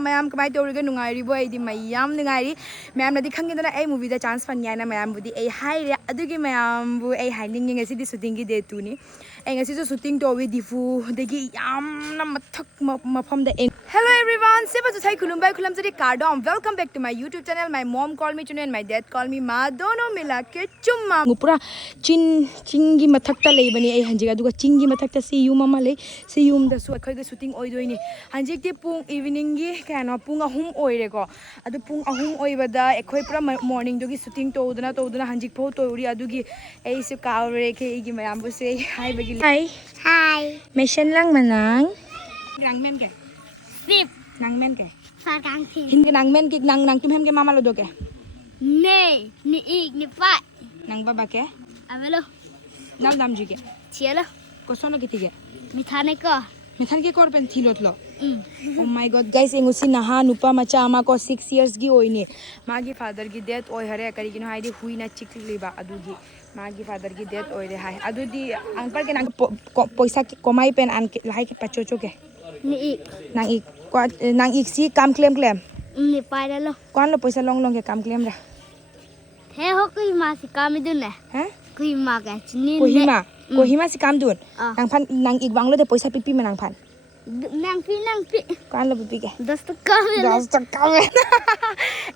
Ma'am कमाई तौरगे नुंगाइरिबो आइदि मैयाम नुंगाइरि ma'am नदि खंगिदना ए मूवी दा चांस फन्याना मैम बुदि ए हाइरे अदुगी मैम बु ए हाइनिंग ngasi शूटिंग की डे 2 नि ए ngasi जो शूटिंग तोवि दिफु दगी यामना मथक मफम दा हेलो एवरीवन सेबा जुथाइ खुलुमबाय खुलमजरि कार्डम welcome back to my YouTube channel my mom call me Chune and my dad call me मा दोनों मिला के चुम्मा पुरा चिंगी मथकता लेबनी ए हंजिगा दुगा चिंगी मथकता सी यूम अमा ले सी यूम दा सु अखै शूटिंग ओइदोइनि हंजिकते पुंग इवनिंग गी कैनो पुंग अहुम ओइरेको अदु पुंग अहुम ओइबदा एखोइ पुरा मॉर्निंग दुगी शूटिंग तोदना हंजिक फो तोउरी अदुगी एसु कावरे के इगी मयाम बुसे हाय बगी हाय मेशन लंग मनंग रंगमेन के सिप नंगमेन के सारकांग थि हिंगे नंगमेन के नंग तुम हम के मामा लो दो के ने नि इग नि पा नंग बाबा के अबेलो नाम जी के छियलो कोसोनो के थिगे मिथान के कोर पेन थिलोत लो ओ माय गॉड गाइस एंगुसी नहा नुपा मचा अमा को 6 इयर्स गी ओइने मागी फादर की डेथ ओइ हरे करी किनो हाइदि हुइना चिकलिबा अदुगी मागी फादर की डेथ ओइ रे हाय अदुदी अंपर के नंग पैसा कमाई पेन आन के लाइ के पचोचो के नंग एक सी काम क्लेम नि पाइला लो कोन लो पैसा लोंग के काम क्लेम रा हे हो कुई मा से काम दुन हैं कुई मा के चिनी कोहिमा से काम दुन नंग एक बांगलो दे पैसा पिपी में नंग फान नंग पी कोन लो पिपी के 10 टका में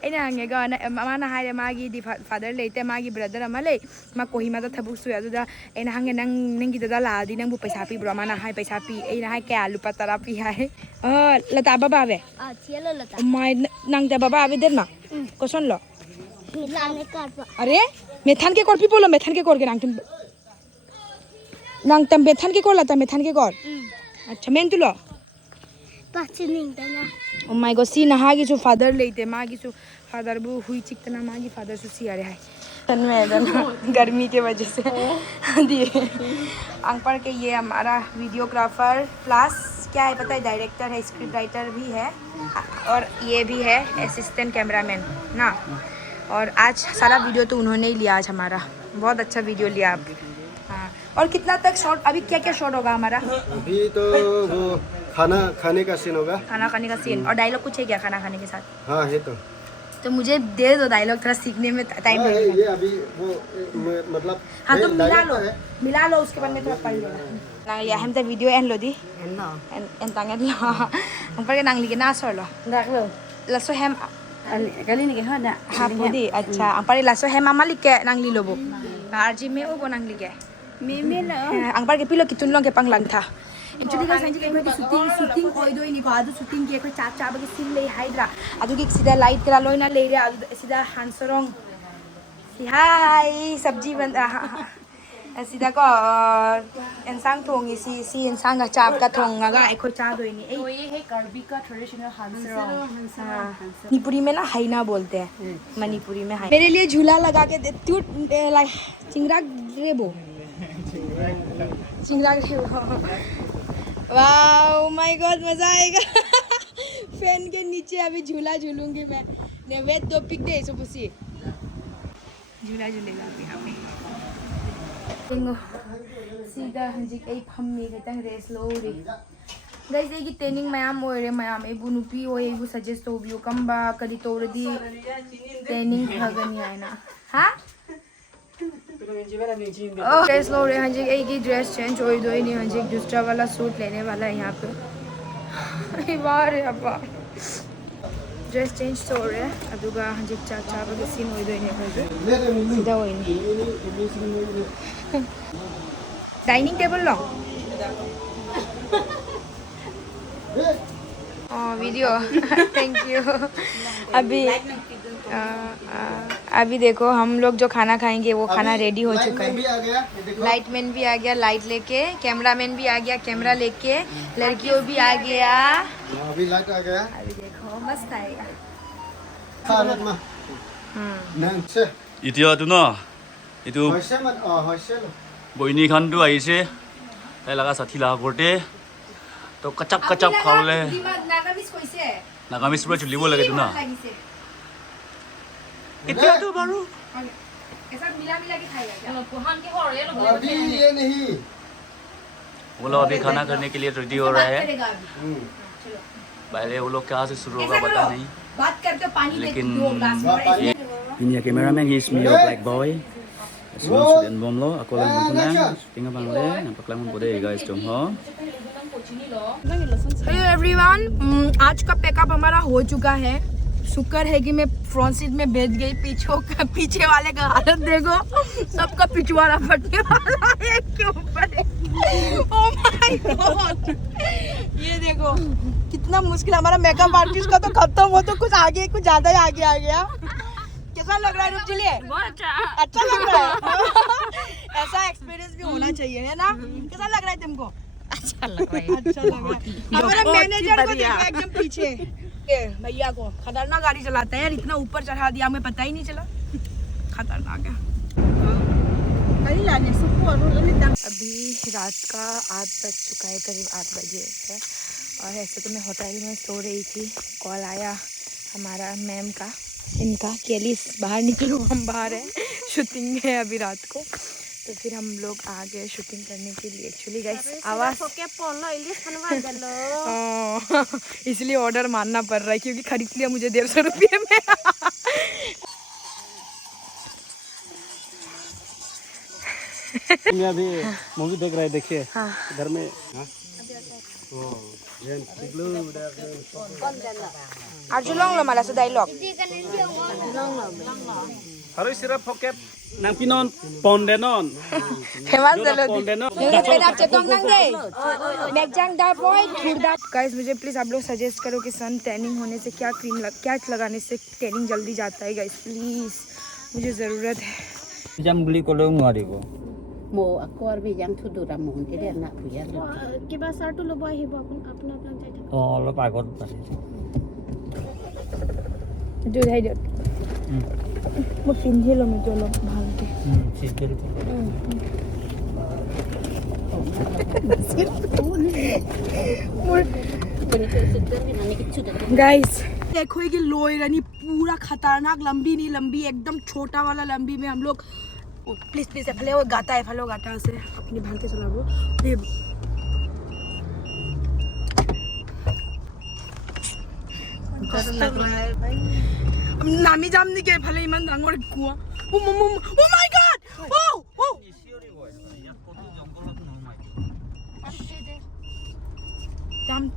एना हंगे गो मामा ना हाय मागी दी फादर लेते मागी ब्रदर अमा ले मा कोहिमा दा थबुक सुया दुदा एना हंगे नंगी दादा लादी नंगबु पैसा पी ब्रो माना हाय पैसा पी एना हाय के आलू पतरा पी हाय लता बाबा आवे छियलो लता माय नंग ते बाबा आवे देना कोसन लो अरे मेथान के कोर पी बोलो मेथान के कोर के नंग तम मेथान के कोर लता मेथान के कोर अच्छा मेन तुलो पाचनिंग तना ओ माय गॉड सी नहागी जो फादर लेते मागी जो फादर बु हुई चिकतना मागी फादर सुसी आ रहा है तन गर्मी के वजह से दिए अंपर के ये हमारा वीडियोग्राफर प्लस क्या है पता है डायरेक्टर है स्क्रिप्ट राइटर भी है और ये भी है असिस्टेंट कैमरामैन ना और आज सारा वीडियो तो उन्होंने ही लिया आज हमारा बहुत अच्छा वीडियो लिया आप हाँ और कितना तक शॉट अभी क्या शॉट होगा हमारा अभी तो वो खाने का सीन होगा खाना खाने का सीन और डायलॉग कुछ है क्या खाना खाने के साथ हाँ है तो मुझे दे दो डायलॉग थोड़ा सीखने में टाइम लगेगा ये अभी वो मतलब हाँ तो मिला लो उसके बाद में थोड़ा पढ़ लेना nang lihat hem ta video en lo di en tangan lo ang pare nang ligi na sor lo dak lo laso hem kali ni ke hada hapodi acha ang pare laso hem amali ke nang li lobo arji me o nang lige me la ang pare ke pilo kitun long ke panglang tha actually guys sanji ke shooting oi doi ni ko adu shooting ke ko cha ba ke sin le hydra adu ke sida light kra loina le re adu sida hansorong si hi sabji ban sida ko ensang thongi si ensang ga chap ka thonga ga ai ko cha doi ni ये है Kirby का traditional हांसरंग Manipuri में ना हाइना बोलते हैं मणिपुरी में हाइना मेरे लिए झूला लगा के दे तू चिंगरा रेबो वाओ माय गॉड मजा आएगा फैन के नीचे अभी झूला झूलूंगी मैं ने वेट दो पिक दे सो पुसी झूला झूलेगा अभी यहाँ पे देखो सीधा हंजी कई फम्मी के तंग रेस लो रे गाइस एगी ट्रेनिंग मयाम ओरे मयाम एबु नुपी ओ एबु सजेस्ट होबियो कम्बा कदी तोरदी ट्रेनिंग फगनी आइना हां ड्रेस लो रहे हंजी एक ही ड्रेस चेंज हो दो ही नहीं हंजी एक दूसरा वाला सूट लेने वाला है यहाँ पे बाहर अब्बा ड्रेस चेंज तो हो रहा है अदुगा हंजी चाचा बगे सीन हो दो ही नहीं सीधा हो नहीं dining table low video thank you अभी देखो हम लोग जो खाना खाएंगे वो खाना रेडी हो चुका है लाइट मैन भी आ गया लाइट लेके कैमरा मैन भी आ गया कैमरा लेके लड़कियों भी आ गया अभी लाइट आ गया अभी देखो मस्त आएगा এতিয়া না itu boini khan tu aise tai laga sathi laga korte to kachap khawle nagamis pura chulibo lage tu na এতিয়া तो बारू ऐसा मिला के खाएगा क्या कुहान के हो रहे लोग अभी ये नहीं वो लोग अभी खाना करने के लिए रेडी हो रहा है पहले वो लोग कहाँ से शुरू होगा पता नहीं बात करके पानी लेकिन दो ग्लास में ini ya cameraman he is me your black boy sebelum sudah bom lo aku lagi menang tinggal bang le nampak lagi boleh guys jom ho hello everyone, आज का पैकअप हमारा हो चुका है। शुक्र है कि मैं फ्रंट सीट में बैठ गई। पीछे वाले का हालत देखो, सबका पिछवाड़ा फटने वाला है एक के ऊपर है। ओह माय गॉड, ये देखो कितना मुश्किल। हमारा मेकअप आर्टिस्ट का तो खत्म हो, तो कुछ आगे कुछ ज्यादा ही आगे आ गया। कैसा लग रहा है रूपचली? अच्छा लग रहा है। ऐसा एक्सपीरियंस भी होना चाहिए, है ना? कैसा लग रहा है तुमको? अच्छा लग रहा है। हमारा मैनेजर को देखो एकदम पीछे। भैया को खतरनाक गाड़ी चलाते हैं यार, इतना ऊपर चढ़ा दिया हमें पता ही नहीं चला। खतरनाक है। अभी रात का 8 बज चुका है, करीब 8 बजे है। और ऐसे तो मैं होटल में सो रही थी, कॉल आया हमारा मैम का, इनका कि एलिस बाहर निकलो, हम बाहर हैं, शूटिंग है अभी रात को। तो फिर हम लोग आ गए शूटिंग करने के लिए। एक्चुअली गाइस आवाज़ इसलिए ऑर्डर मानना पड़ रहा है क्योंकि खरीद लिया मुझे 150 रुपये में। मैं अभी मूवी देख रहा है, देखिए घर में। Arjulong lo malah sa dialogue. Harus sirap hokep nang pinon pondenon. Famous चलो आप चेकम नंग दे मैकजंग दा बॉय थुरदा। गाइस मुझे प्लीज आप लोग सजेस्ट करो कि सन टैनिंग होने से क्या क्या लगाने से टैनिंग जल्दी जाता है। गाइस प्लीज मुझे ज़रूरत है। jam beli kalau ngaribo mo akor bi yang thudu ramon ede na puya কিবা চাৰ্টটো ল'ব আহিব আপোন যাই থাকক। অলপ আগত পাছে जो है जो वो पिंधे लो मुझे लोग भाग के गाइस देखो ये लोई रानी पूरा खतरनाक लंबी नहीं लंबी, एकदम छोटा वाला लंबी में हम लोग। प्लीज प्लीज फले वो गाता है, फलो गाता से अपनी भाग के चला वो लग रहा है भाई। नामी जाम नहीं के फले इमान डांगोर कुआ। ओ माय गॉड, ओ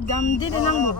जाम दे दे नांगो।